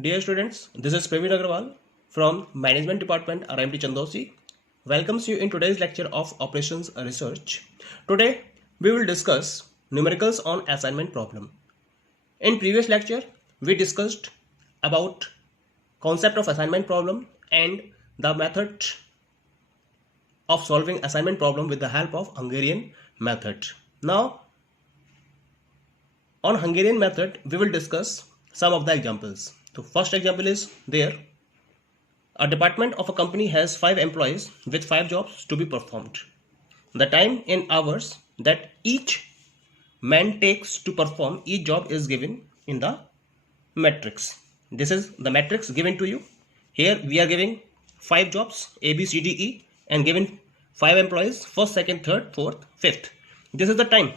Dear students, this is Praveen Agarwal from Management Department RMT Chandosi. Welcomes you in today's lecture of Operations Research. Today we will discuss numericals on assignment problem. In previous lecture we discussed about concept of assignment problem and the method of solving assignment problem with the help of Hungarian method. Now on Hungarian method we will discuss some of the examples. So first example is there. A department of a company has 5 employees with 5 jobs to be performed. The time in hours that each man takes to perform each job is given in the matrix. This is the matrix given to you. Here we are giving 5 jobs A, B, C, D, E and given 5 employees, first, second, third, fourth, fifth. This is the time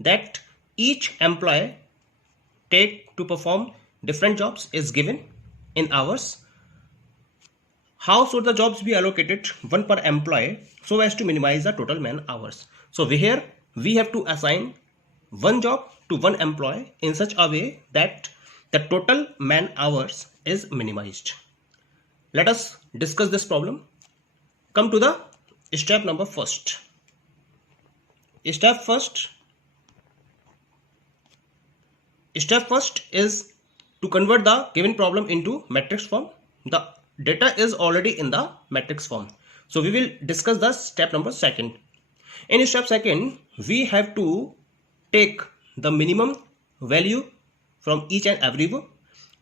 that each employee take to perform different jobs is given in hours. How should the jobs be allocated one per employee so as to minimize the total man hours? So here we have to assign one job to one employee in such a way that the total man hours is minimized. Let us discuss this problem. Come to the step number first. Step first is to convert the given problem into matrix form. The data is already in the matrix form. So we will discuss the step number second. In step second, we have to take the minimum value from each and every row,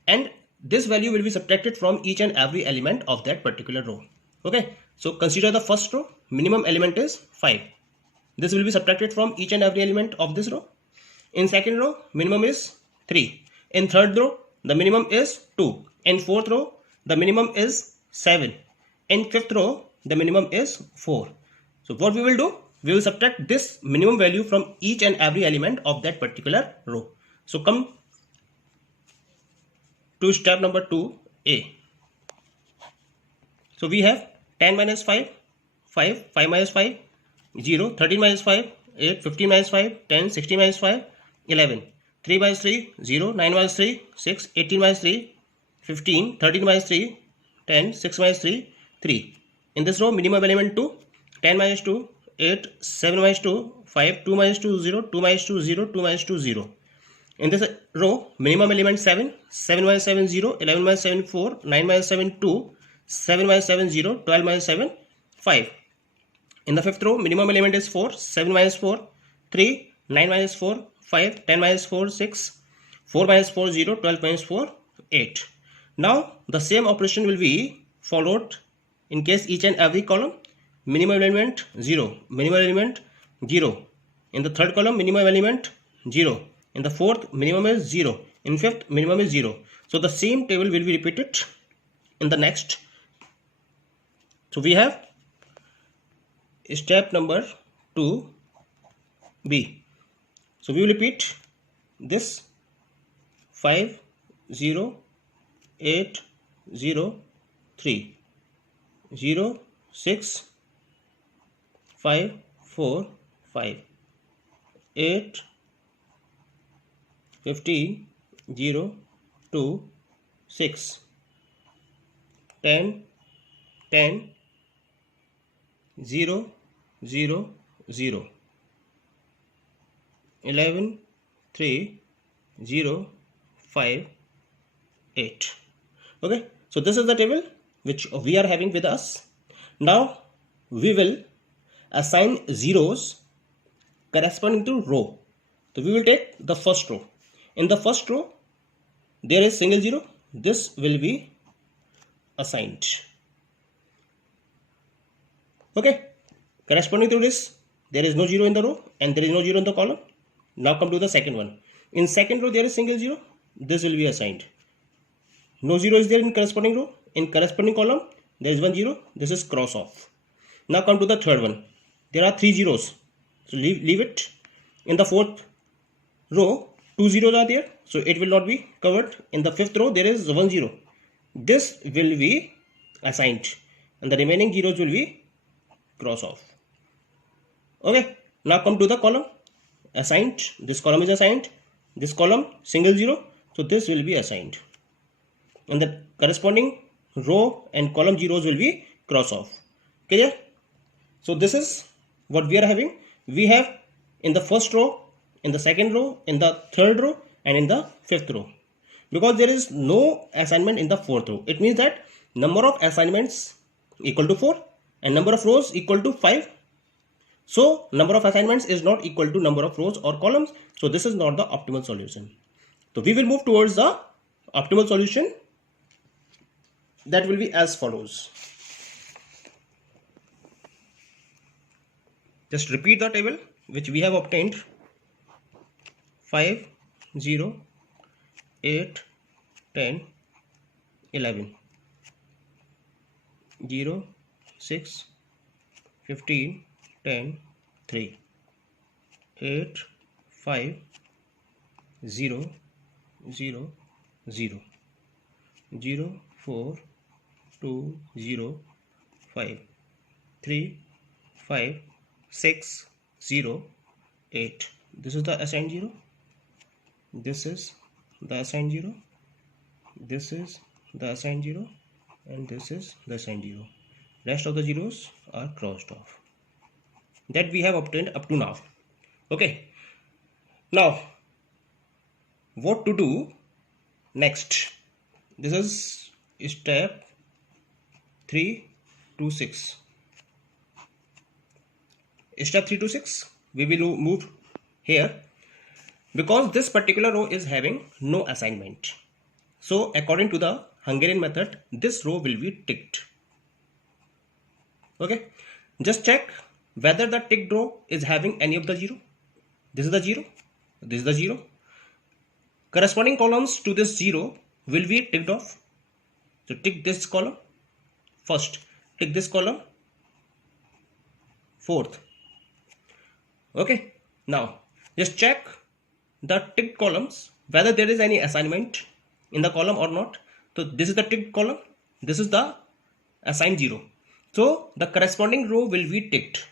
and this value will be subtracted from each and every element of that particular row. Okay, so consider the first row, minimum element is 5. This will be subtracted from each and every element of this row. In second row, minimum is 3. In third row, the minimum is 2. In fourth row, the minimum is 7. In fifth row, the minimum is 4. So what we will do? We will subtract this minimum value from each and every element of that particular row. So come to step number 2A. So we have 10 minus 5, 5, 5 minus 5, 0, 13 minus 5, 8, 15 minus 5, 10, 16 minus 5, 11. 3 minus 3, 0, 9 minus 3, 6, 18 minus 3, 15, 13 minus 3, 10, 6 minus 3, 3. In this row, minimum element 2, 10 minus 2, 8, 7 minus 2, 5, 2 minus 2, 0, 2 minus 2, 0, 2 minus 2, 0. In this row, minimum element 7, 7 minus 7, 0, 11 minus 7, 4, 9 minus 7, 2, 7 minus 7, 0, 12 minus 7, 5. In the fifth row, minimum element is 4, 7 minus 4, 3, 9 minus 4, 5, 10 minus 4, 6, 4 minus 4, 0, 12 minus 4, 8. Now, the same operation will be followed in case each and every column. Minimum element 0, minimum element 0. In the third column, minimum element 0. In the fourth, minimum is 0. In fifth, minimum is 0. So, the same table will be repeated in the next. So, we have step number 2B. So we will repeat this 5, 0, 8, 0, 3, 0, 6, 5, 4, 5, 8, 15, 0, 2, 6, 10, 10, 0, 0, 0. 11, 3, 0, 5, 8. Okay, so this is the table which we are having with us. Now we will assign zeros corresponding to row. So we will take the first row. In the first row, there is single 0. This will be assigned. Okay, corresponding to this, there is no 0 in the row and there is no 0 in the column. Now come to the second one. In second row, there is single 0. This will be assigned. No 0 is there in corresponding row. In corresponding column, there is 1 0. This is cross off. Now come to the third one. There are 3 zeros. So leave it. In the fourth row, 2 zeros are there. So it will not be covered. In the fifth row, there is 1 0. This will be assigned. And the remaining zeros will be cross off. Okay. Now come to the column. Assigned, this column is assigned, this column single 0, so this will be assigned. and the corresponding row and column zeros will be cross off. Clear? So this is what we are having. We have in the first row, in the second row, in the third row, and in the fifth row. Because there is no assignment in the fourth row, it means that number of assignments equal to 4 and number of rows equal to 5. So number of assignments is not equal to number of rows or columns. So this is not the optimal solution. So we will move towards the optimal solution. That will be as follows. Just repeat the table which we have obtained. 5, 0, 8, 10, 11, 0, 6, 15, 10, 3, 8, 5, 0, 0, 0, 0, 4, 2, 0, 5, 3, 5, 6, 0, 8. This is the assigned 0. This is the assigned 0. This is the assigned 0. And this is the assigned 0. Rest of the zeros are crossed off. That we have obtained up to now. Okay. Now, what to do next? This is step 3 to 6. Step 3 to 6, we will move here because this particular row is having no assignment. So according to the Hungarian method, this row will be ticked. Okay, just check whether the ticked row is having any of the 0. This is the 0. This is the 0. Corresponding columns to this 0 will be ticked off. So tick this column first. Tick this column fourth. Okay. Now just check the ticked columns whether there is any assignment in the column or not. So this is the ticked column. This is the assigned 0. So the corresponding row will be ticked.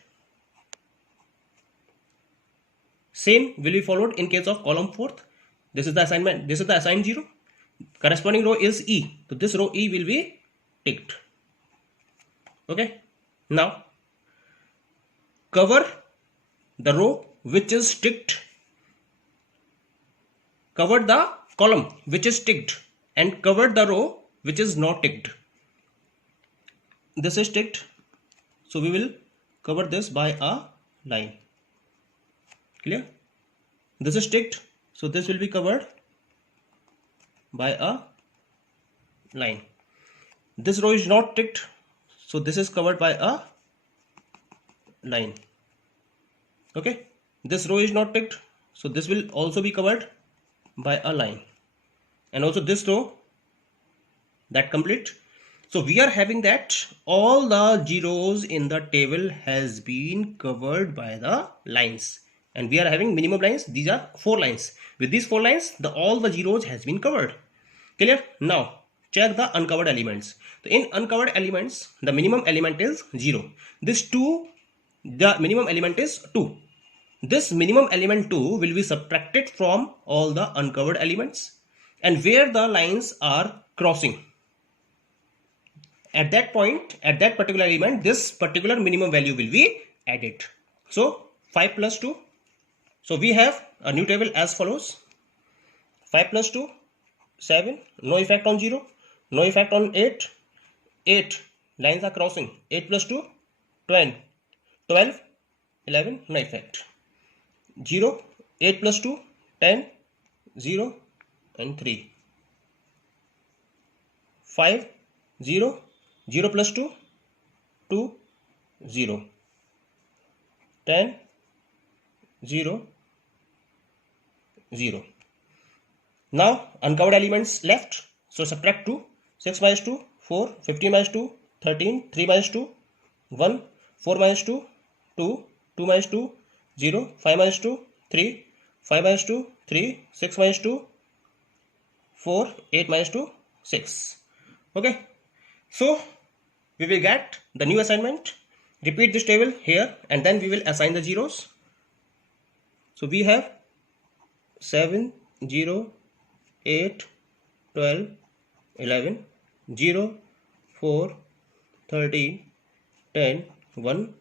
Same will be followed in case of column fourth. This is the assignment. This is the assigned 0. Corresponding row is E. So this row E will be ticked. Okay. Now cover the row which is ticked. Cover the column which is ticked and cover the row which is not ticked. This is ticked. So we will cover this by a line. Clear? This is ticked. So this will be covered by a line. This row is not ticked. So this is covered by a line. Okay. This row is not ticked. So this will also be covered by a line. And also this row, that complete. So we are having that all the zeros in the table has been covered by the lines. And we are having minimum lines. These are 4 lines. With these 4 lines, all the zeros has been covered. Clear? Now check the uncovered elements. So in uncovered elements, the minimum element is 0. This 2, the minimum element is 2. This minimum element 2 will be subtracted from all the uncovered elements, and where the lines are crossing, at that point, at that particular element, this particular minimum value will be added. So 5 plus 2. So we have a new table as follows. 5 plus 2, 7. No effect on 0. No effect on 8. 8. Lines are crossing. 8 plus 2, 10. 12. 11. No effect. 0. 8 plus 2, 10. 0 and 3. 5. 0. 0 plus 2, 2. 0. 10. 0. 0. Now uncovered elements left. So subtract 2. 6 minus 2, 4. 15 minus 2, 13. 3 minus 2, 1. 4 minus 2, 2. 2 minus 2, 0. 5 minus 2, 3. 5 minus 2, 3. 6 minus 2, 4. 8 minus 2, 6. Okay. So we will get the new assignment. Repeat this table here and then we will assign the zeros. So we have 7, 0, 8, 12, 11, 0, 4, 13, 10, 1,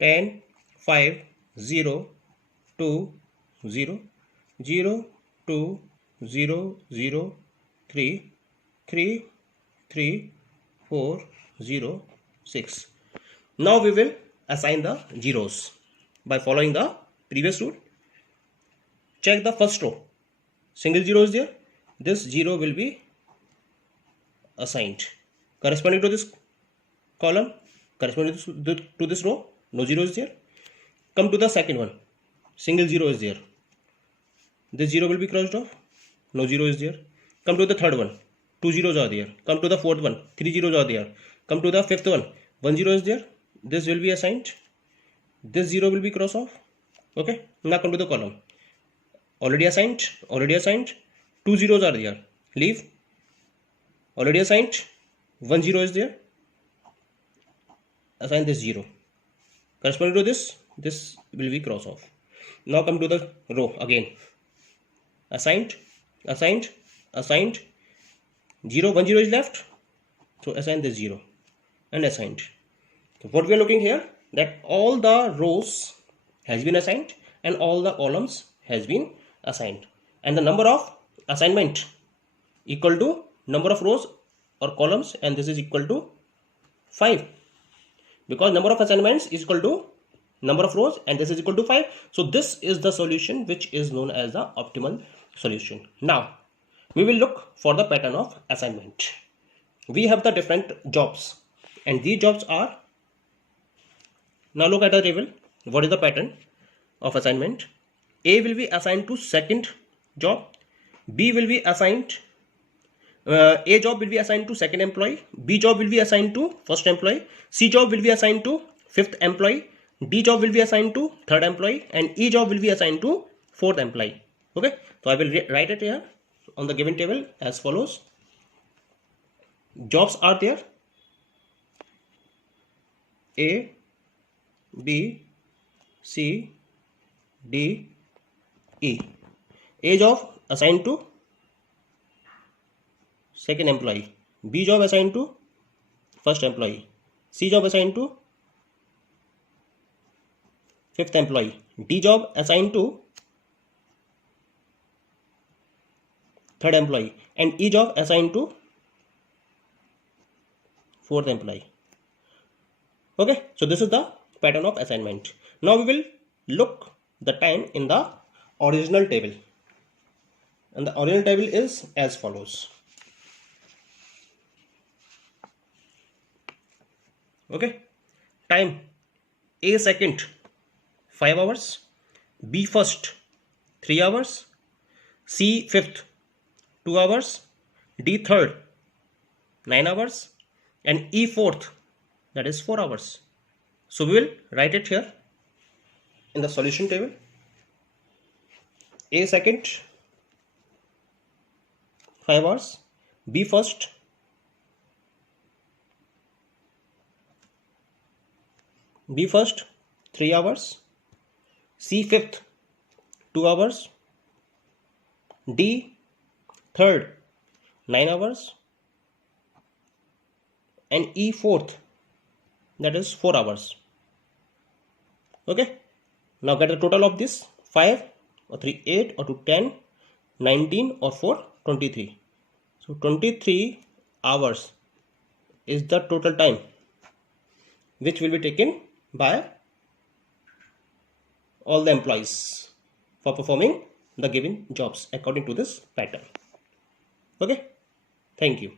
10, 5, 0, 2, 0, 0, 2, 0, 0, 3, 3, 3, 4, 0, 6. Now we will assign the zeros by following the previous rule. Check the first row. Single zero is there. This zero will be assigned. Corresponding to this column, corresponding to this row, no zero is there. Come to the second one. Single zero is there. This zero will be crossed off. No zero is there. Come to the third one. Two zeros are there. Come to the fourth one. Three zeros are there. Come to the fifth one. One zero is there. This will be assigned. This zero will be crossed off. Okay. Now come to the column. Already assigned. Already assigned. Two zeros are there. Leave. Already assigned. One zero is there. Assign this zero. Corresponding to this will be cross off. Now come to the row again. Assigned, assigned, assigned. 0, 1 0 is left. So assign this 0 and assigned. So what we are looking here, that all the rows has been assigned and all the columns has been assigned. And the number of assignment equal to number of rows or columns, and this is equal to 5. Because number of assignments is equal to number of rows and this is equal to 5. So this is the solution which is known as the optimal solution. Now we will look for the pattern of assignment. We have the different jobs and these jobs are, now look at the table. What is the pattern of assignment? A will be assigned to second job. B will be assigned, A job will be assigned to second employee. B job will be assigned to first employee. C job will be assigned to fifth employee. D job will be assigned to third employee, and E job will be assigned to fourth employee. Okay, so I will write it here on the given table as follows. Jobs are there: A, B, C, D, E. A job assigned to second employee. B job assigned to first employee. C job assigned to fifth employee. D job assigned to third employee, and E job assigned to fourth employee. Okay, so this is the pattern of assignment. Now we will look the time in the original table, and the original table is as follows. Okay, time: A second 5 hours, B first 3 hours, C fifth 2 hours, D third 9 hours, and E fourth, that is 4 hours. So we will write it here in the solution table. A second 5 hours, B first 3 hours, C fifth 2 hours, D third 9 hours, and E fourth, that is 4 hours. Okay, now get the total of this: 5 or 3 8 or 2 10, 19 or 4 23. So 23 hours is the total time which will be taken by all the employees for performing the given jobs according to this pattern. Okay, thank you.